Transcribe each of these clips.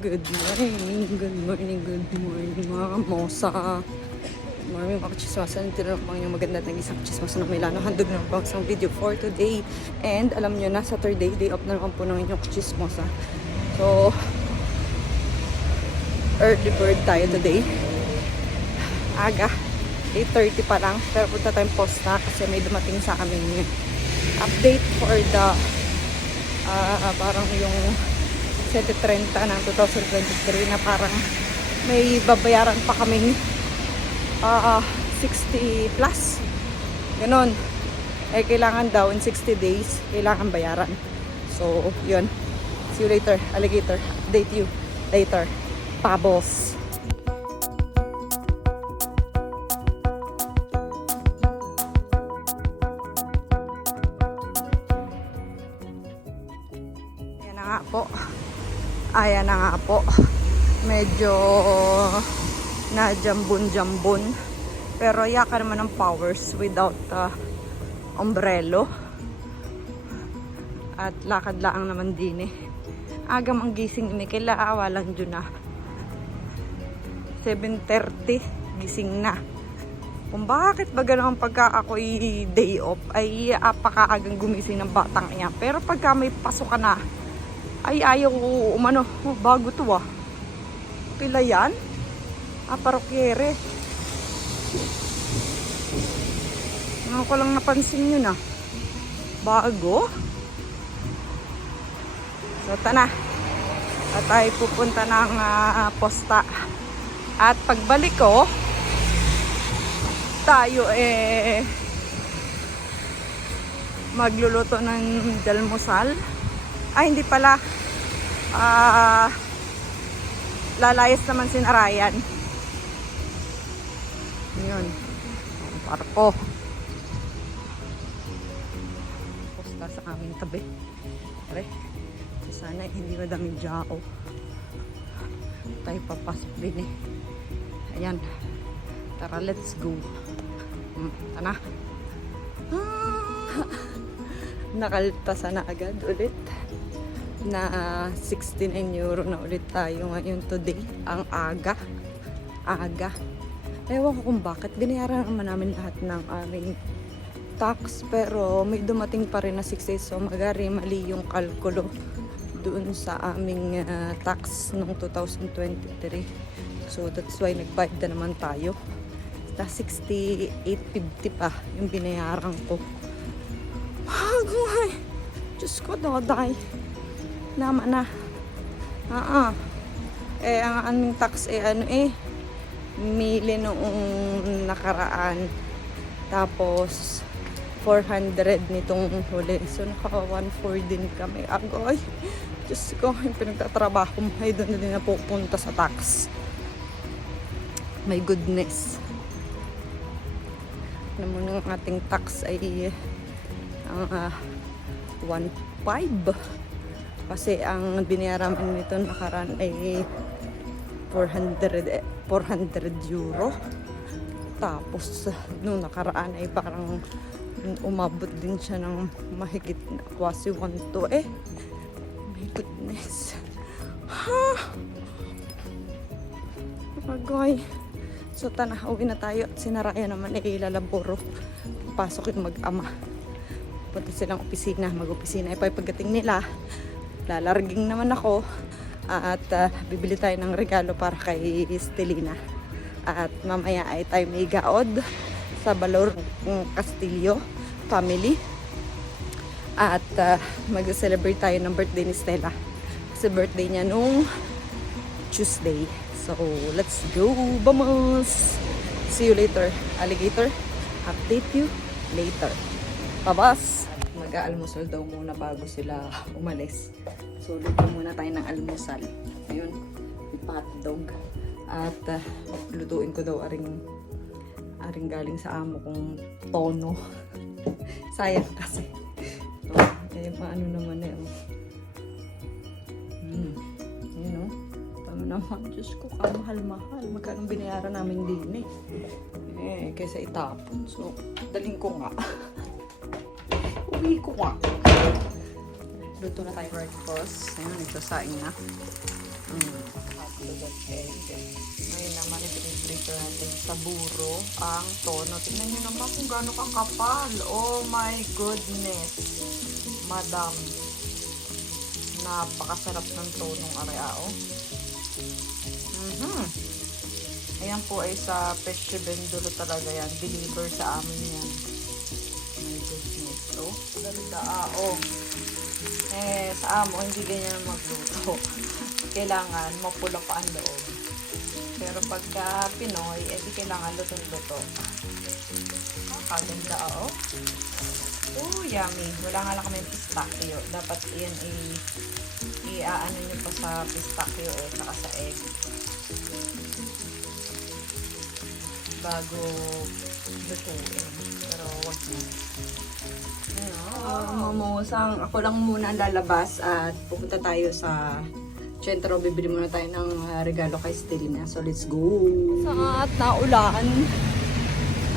Good morning mga kamosa. Maraming mga chismosa. Tinanong pang yung maganda ng isang chismosa na Milano. Handog ng bangsang video for today. And alam nyo na, Saturday, day off na naman po ng inyong chismosa. So, early bird tayo today. Aga. 8:30 pa lang. Pero punta tayong posta kasi may dumating sa amin update for the parang yung 7:30 ng 2023 na parang may babayaran pa kaming 60 plus. Ganon. Eh, kailangan daw in 60 days, kailangan bayaran. So, yun. See you later, alligator. Update you later. Pabos. Ayan na nga po. Medyo na jambon. Pero yaka naman ng powers without umbrello. At lakad lang naman din eh. Aga mang gising ni Michael. Awalan dyan na. 7:30 gising na. Kung bakit ba gano'n pagka ako'y day off ay apakaagang gumising ng batang niya. Pero pagka may pasok ka na ay ayaw umano. Oh, bago to ah. Pila yan? Parokyere. Ano ko lang napansin yun ah. Bago. So tana. At tayo pupunta ng posta. At pagbalik ko, tayo magluluto ng dalmusal. Ay, hindi pala. Lalayas naman si Narayan. Yun. Parko. Posta sa aming tabi. Pare. Sana hindi madaming jao. Tayo papasok din eh. Ayan. Tara, let's go. Tana. Nakaltasan na agad ulit. Na 69 euro na ulit tayo ngayon today. Ang aga. Ewan ko kung bakit. Binayaran naman namin lahat ng aming tax. Pero may dumating pa rin na 60. So magari mali yung kalkulo doon sa aming tax noong 2023. So that's why nagbayad na naman tayo. 68.50 pa yung binayaran ko. Magway! Diyos ko, daday. Naman na. Eh, ang aming tax mili noong nakaraan. Tapos, 400 nitong huli. So, naka 1.4 din kami. Agoy! Diyos ko, yung pinagtatrabaho mo ay doon na din napupunta sa tax. My goodness. Naman ang ating tax ay ang 1.5. Kasi ang binayaran nito nakaraan ay 400 euro. Tapos nung nakaraan ay parang umabot din siya ng mahigit na kwasi 1.2 eh. My goodness. Ha! Magoy. So tana, uwi na tayo at sinaraya naman ay lalaboro. Pasok yung mag-ama. Punta silang opisina, mag-opisina. Ay pagdating nila, lalarging naman ako at bibili tayo ng regalo para kay Estelina. At mamaya ay tayo may gaod sa Balor Castillo family. At mag-celebrate tayo ng birthday ni Stella. Kasi birthday niya nung Tuesday. So, let's go, vamos! See you later, alligator. Update you later. Pabas! Mag-aalmusal daw muna bago sila umalis. So, luto muna tayo ng almusal. Ayun, hotdog. At lutuin ko daw aring galing sa amo kong tono. Sayang kasi. So, maano naman eh. Ayun o. Tama naman. Diyos ko, kamahal-mahal. Magkano binayaran namin din eh. Kaysa itapon. So, daling ko nga. Uwi ko nga. Luto na tayo breakfast. Ayun, nagsasaing na. naman ipiniprepare natin sa buro ang tono. Tingnan nyo naman kung gaano kakapal. Oh my goodness. Madam. Napakasarap ng tonong areao. Ayan po ay sa Pesce Bendulo talaga yan. Deliver sa amin yan. My goodness. Oh, ganda. Oh. Sa amo, hindi ganyan magluto. Kailangan mapula pa ang loob. Pero pagka Pinoy, di kailangan lutong-luto. Kaganda, oh. Oh, yummy. Wala nga lang kami pistachio. Dapat yan i-aano nyo pa sa pistachio saka sa egg. Bago lutuin. Pero wag na. Mamusang ako lang muna ang lalabas at pupunta tayo sa sentro. Bibili muna tayo ng regalo kay Estelina. So let's go! Sa at naulan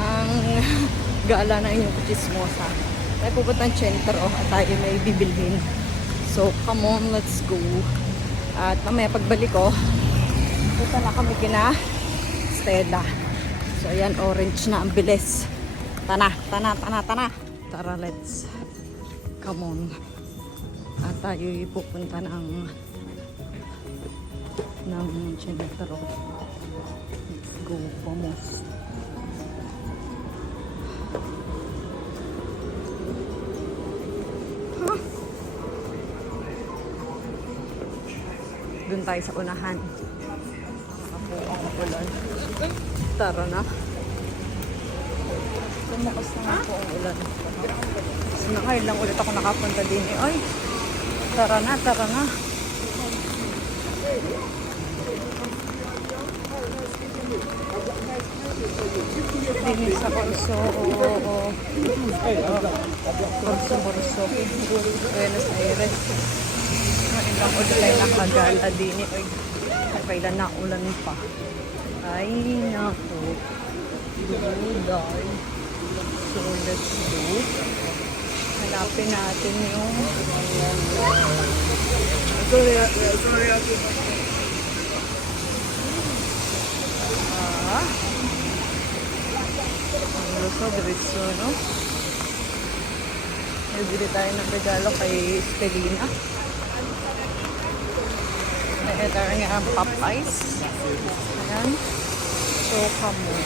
ang gala na inyong chismosa. Tayo pupunta ng sentro at tayo may bibilhin. So come on, let's go! At mamaya pagbalik ko, punta na kami kina Stella. So ayan, orange na ang bilis. Tana. Tara, let's come on. At tayo pupunta ng sentro. Let's go, vamos. Doon tayo sa unahan. Ako ang ulan. Tara na. Lumakas na ako ang ulan. Ngayon lang ulit ako nakapunta din. Ay, tara na. Dinis sa Corso. Corso. Buenos Aires. Ngayon lang ulit tayo nakagala din. Ay, kailan na ulan pa. Ay, naku. Duday. So, let's go. Hanapin natin yung diretso, no? Nabili tayo ng regalo kay Estelina. Ito ang Popeyes. Ayan. So, come on.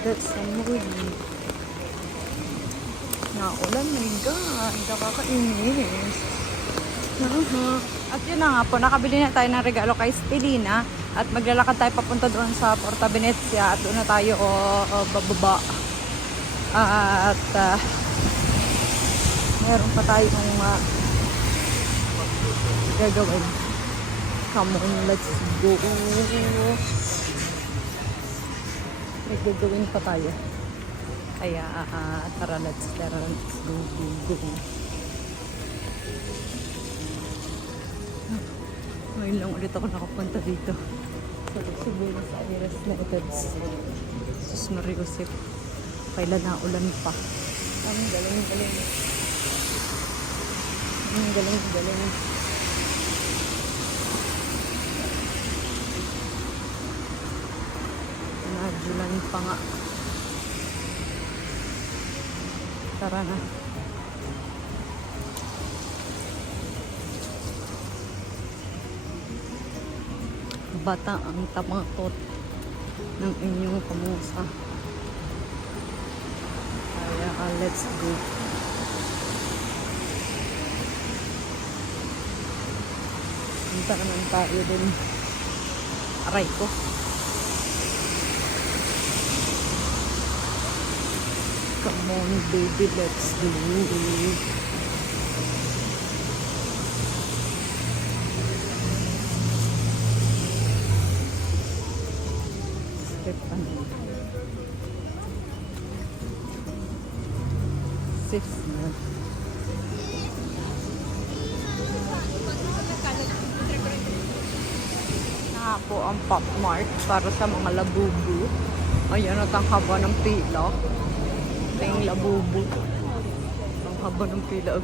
That's the movie. Naulan, my God. Nakakainis. At yun na nga po, nakabili na tayo ng regalo kay Estelina. At maglalakad tayo papunta doon sa Porta Venezia. At doon na tayo bababa. At meron pa tayong gagawin. Come on, let's go. May gagawin pa tayo. Kaya tara, let's go. Ngayon lang ulit ako nakapunta dito sa Buenos Aires na ito. Sus Mariusip. Kailan na ulan pa. Ang galing. Nadulan pa nga. Tara na. Bata ang tamakot ng inyong kamusa. Kaya let's go. Punta naman tayo din. Aray ko. Come on baby, let's do it. Na po ang Pop Mart para sa mga labubu. Ayan at ang haba ng pila. Ito yung labubu. Ang haba ng pila.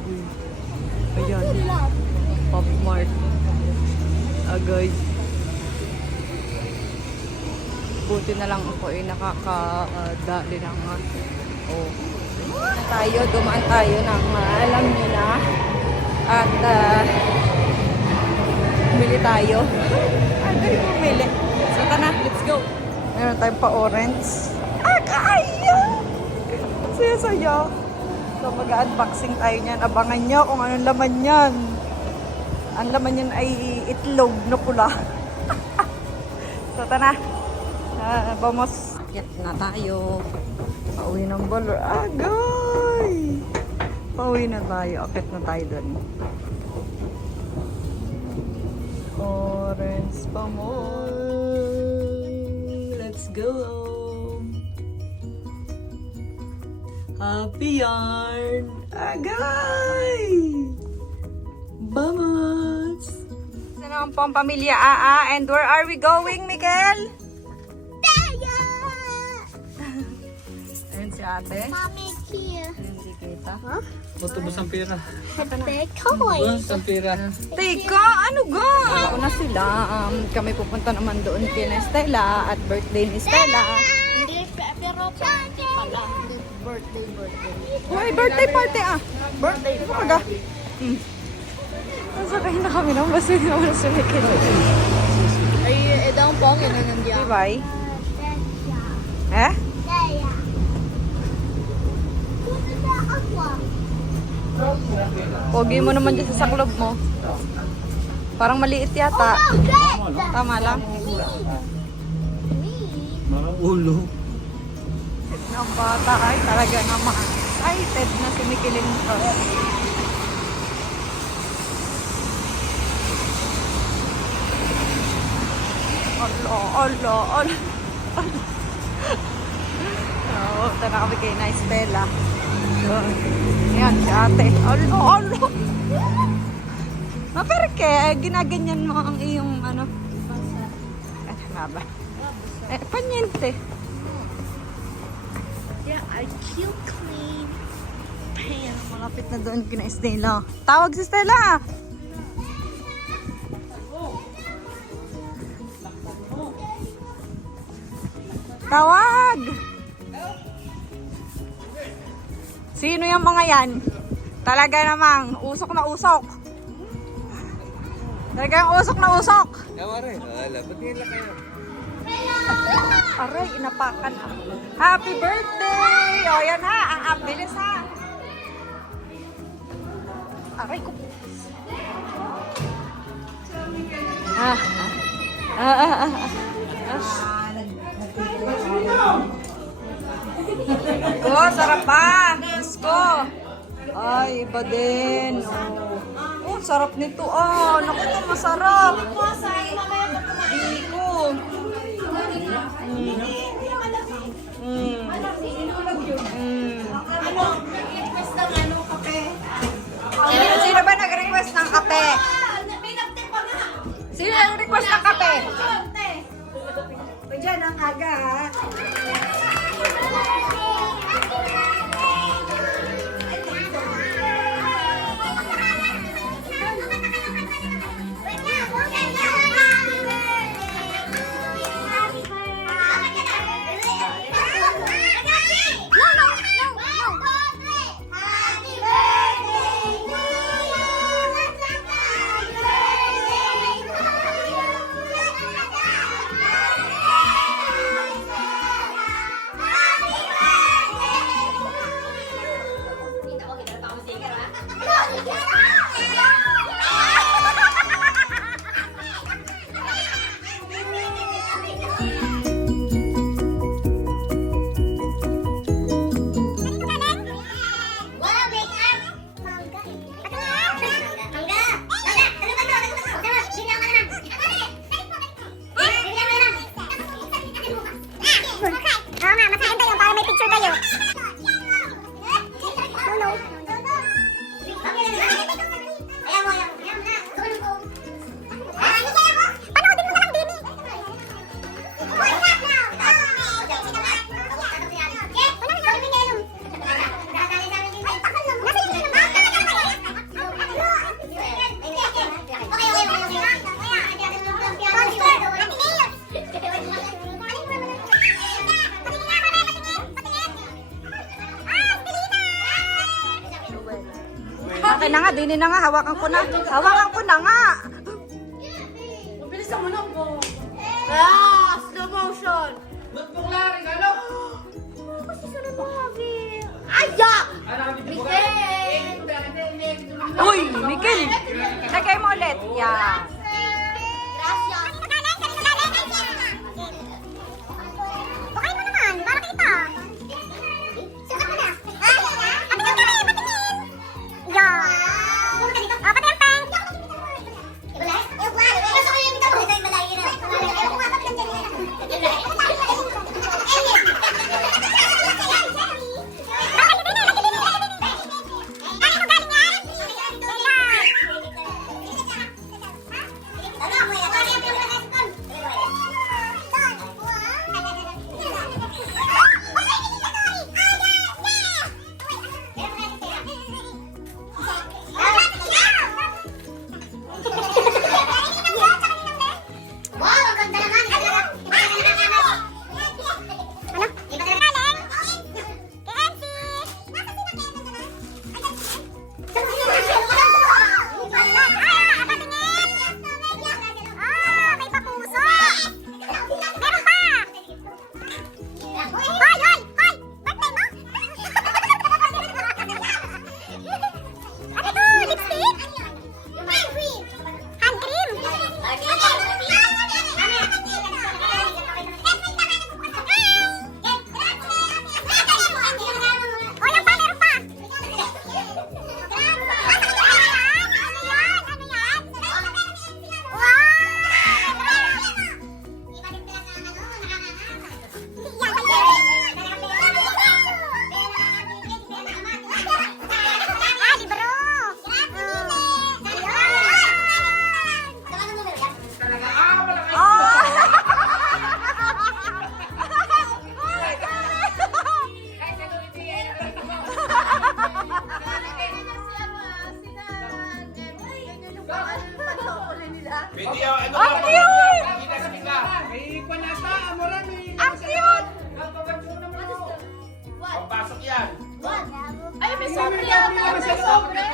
Ayan. Pop Mart. guys. Buti na lang ako ay nakakadali ng dumaan tayo ng alam nyo na at bumili tayo. Galing bumili. So tara, let's go. Meron tayong pa-orange. Kaya! Saya-saya. So mag-unboxing tayo niyan. Abangan nyo kung anong laman yan. Ang laman yan ay itlog na pula. So tara. Vamos. Akit na tayo. Pauwi ng Baler. Agay! Pauwi na tayo. Akit na tayo dun. Orange pa mo. Let's go. Happy yarn. Agay! Vamos! Isa naman po ang pamilya and where are we going, Miguel? Ayun si ate. Mommy here. Ayun si Kita. Matubos ang pera. Big toys. Matubos ang pera. Teka, ano ga? Ako na sila. Kami pupunta naman doon kina Stella at birthday ni Stella. Hindi, pero party pala. Birthday. Why birthday party Birthday. Ano ka ga? Nasakay na kami ng bus. Hindi naman sumikit. Ay, daw pong yun ang nandiyan. Ibay? Eh? Pogi mo naman dyan sa saklob mo. Parang maliit yata. Tama lang. Marang ulo. Ang bata ay talaga naman excited na sumikilin ko. Olo. Oo, tara kami kay Nice Stella. Yan, si ate. Olo. Perke, ginaganyan mo ang iyong ano. Nga ba? Panyente. Yeah, I feel clean. Ayan, malapit na doon kina Stella. Tawag si Stella. Tawag! Sino yung mga yan? Talaga namang usok na usok. Talagang usok na usok. Yawa rin. Wala. Ba't nila kayo? Aray, inapakan. Happy birthday! O yan ha, ang abilis ha. Aray ko. Oh, sarap pa. Diyos ko. Ay, iba din. Oh, sarap nito. Naku, ito masarap. Hindi ko. Sino ba nag-request ng kape? Sino nag-request ng kape? Diyan ang aga ha. Akin na nga, dinin na nga, hawakan ko na. Hawakan ko na nga. Bilisan mo na po. Ah! Slow motion. Notebook lang, ano? Kasi sunod mo, Javi. Aya! Uy, Miguel. Lagay mo ulit. Yeah. Gracias. Bukay mo naman, para kita. Sukat mo na. Patingin kami, patingin. Yeah. Pati ang tank. Gusto ko yung bitaw. Ayaw ko nga, pati ang Wow, ang ganda naman. Ano? Iba na galing? Kay MC. Patingin. May papuso. Meron pa. Hoy! Birthday mo? Ano to? Lipstick? Hand cream? O, yan pa, meron pa. Ano yan? Libro. Video, ano Ang cute! May panata, marami. Ang cute! Pagpasok yan. Ay, may sobre yan. May sobre.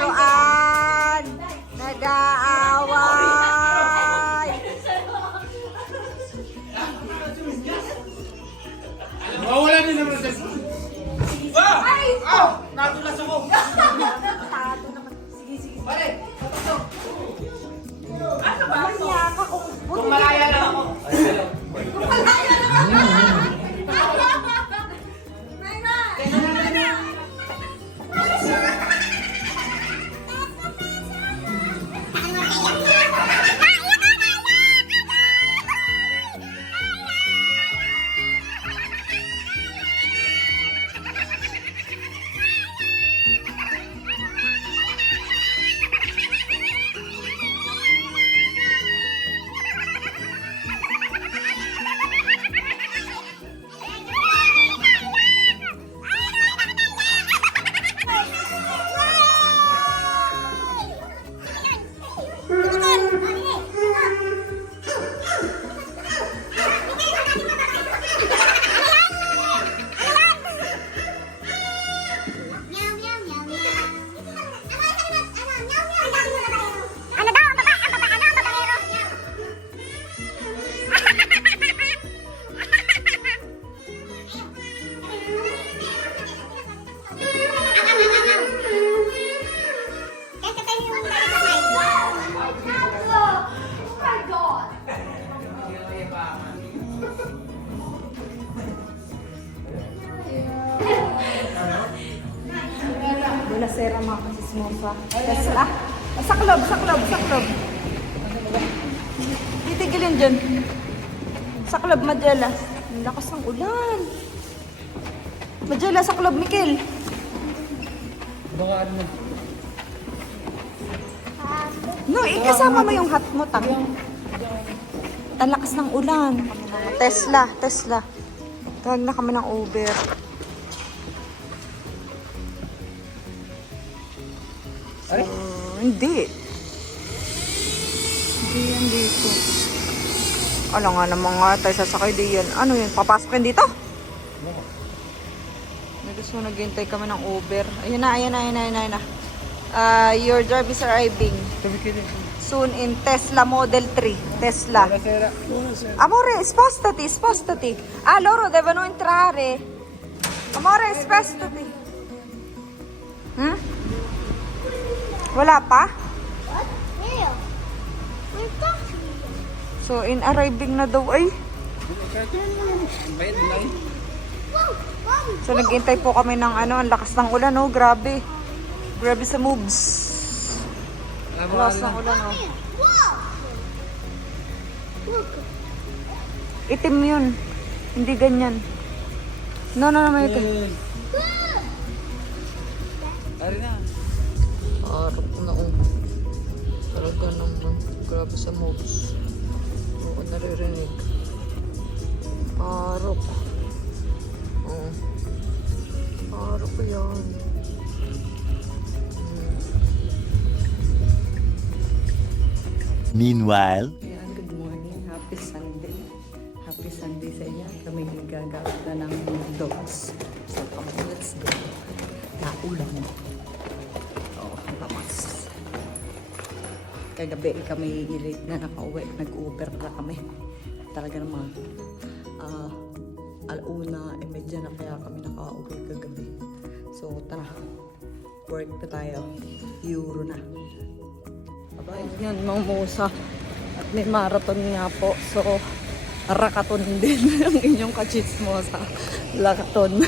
laruan. Nag-aaway. Mawala din naman sa... Ah! Natulas ako! Pare! Kung malaya lang ako. Wala sera mga kasismosa. Tesla. Sa club, sa club, sa club. Titigilin dyan. Sa club, Madela. Ang lakas ng ulan. Madela, sa club, Mikil. Baka ano? No, ikasama mo yung hat mo, tang. Ang lakas ng ulan. Tesla, Tesla. Tawag na kami ng Uber. Ay? Hindi. Hindi yan dito. Ano nga naman nga tayo sasakay di yan. Ano yun? Papasokin dito? Gusto naghintay kami ng Uber. Ayun na, ayun na, ayun na, ayun na. Your drive is arriving soon in Tesla Model 3. Tesla. Amore, spostati, spostati. Ah, loro devono entrare. Amore, spostati. Hmm? Wala pa? So, in arriving na daw ay. So, naghintay po kami ng ano, ang lakas ng ulan, oh. Grabe. Grabe sa moves. Ang lakas ng ulan, oh. Itim yun. Hindi ganyan. No, may itim. Ari na. Arap na, oh. Talaga naman. Grabe sa moves. Oo, naririnig. Arap. Oh. Arap ko yan. Meanwhile, Ayan, good morning. Happy Sunday. Happy Sunday sa inyo. Kami gagamit na ng dogs. So, come on, let's go. Naulan. Oh, lamas. Kagabi kami late na nakauwi. Nag-Uber na kami. Talaga naman. Alauna, medya na kaya kami nakauwi kagabi. So, tara. Work na tayo. Euro na. Yan, mamusa. At may marathon nga po. So, rakaton din ang inyong kachismosa. Lakaton.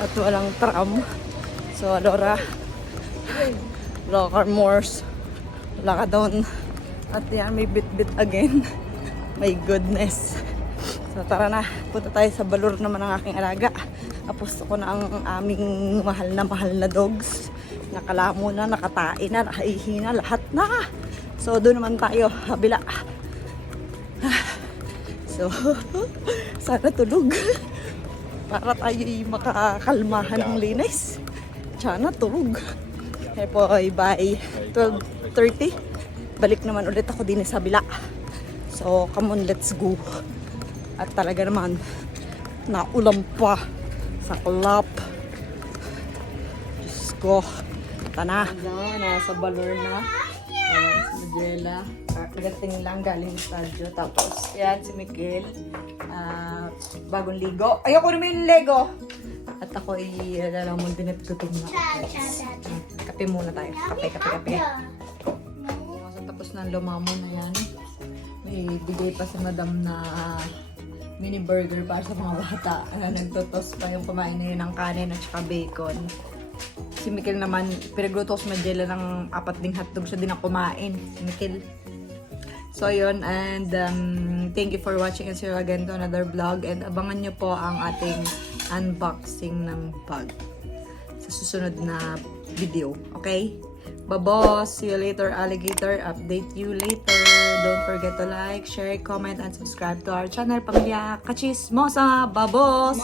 At walang tram. So, Alora. Locker Morse. Lakadon. At yan, may bit-bit again. My goodness. So, tara na. Punta tayo sa balur naman ng aking alaga. Apusto ko na ang aming mahal na dogs. Nakalamo na, nakatain na, nakaihi na, lahat na. So, doon naman tayo, habila. So, sana tulog. Para tayo makakalmahan ng linis. Sana tulog. Kaya po, by 12:30, balik naman ulit ako din sa habila. So, come on, let's go. At talaga naman, naulam pa sa club. Diyos ko. Ito na. Nasa balor na. Ayan, si Miguela. Kagating lang galing sa radyo. Tapos, yan, si Miguel. Bagong ligo. Ayoko naman yung Lego. At ako alam mo din at gutom na. Kape muna tayo. Kape. So, tapos na lumamon na yan. May bigay pa si madam na mini burger para sa mga bata. Nagtotos pa yung kumain na yun ng kanin at saka bacon. Si Mikkel naman, pinagluto ko sa Magella ng 4 ding hotdog siya din ang kumain. Si Mikkel. So yun, and thank you for watching and see you again to another vlog. And abangan nyo po ang ating unboxing ng bag sa susunod na video. Okay? Babos! See you later, alligator. Update you later. Don't forget to like, share, comment, and subscribe to our channel, Pamilya Kachismosa. Babos!